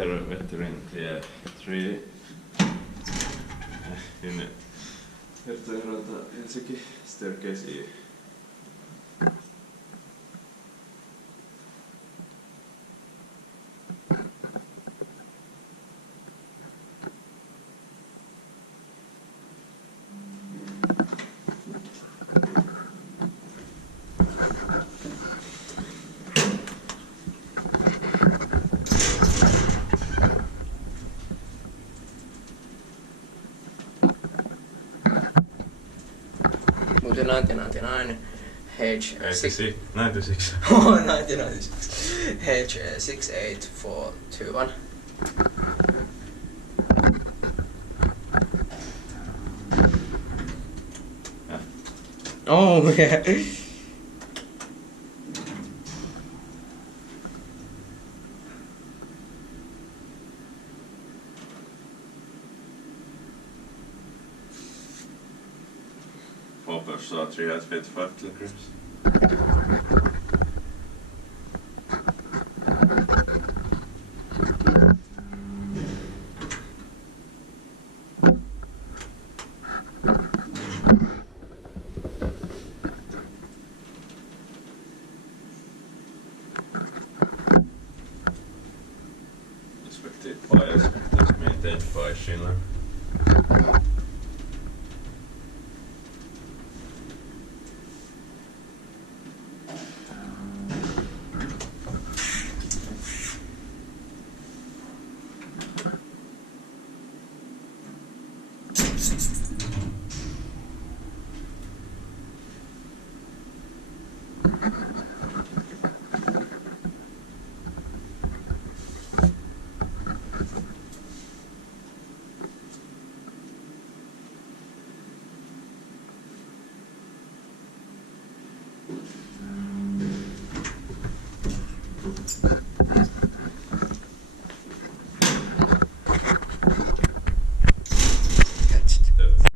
Petter Wetterin tie 3 in Herttoniemi Helsinki, staircase E. Moved in 1999, age 96. Oh, 1996. Age 68421. Yeah. Oh, yeah. Saw 355 kilograms. Inspected by Elspecta, maintained by Schindler.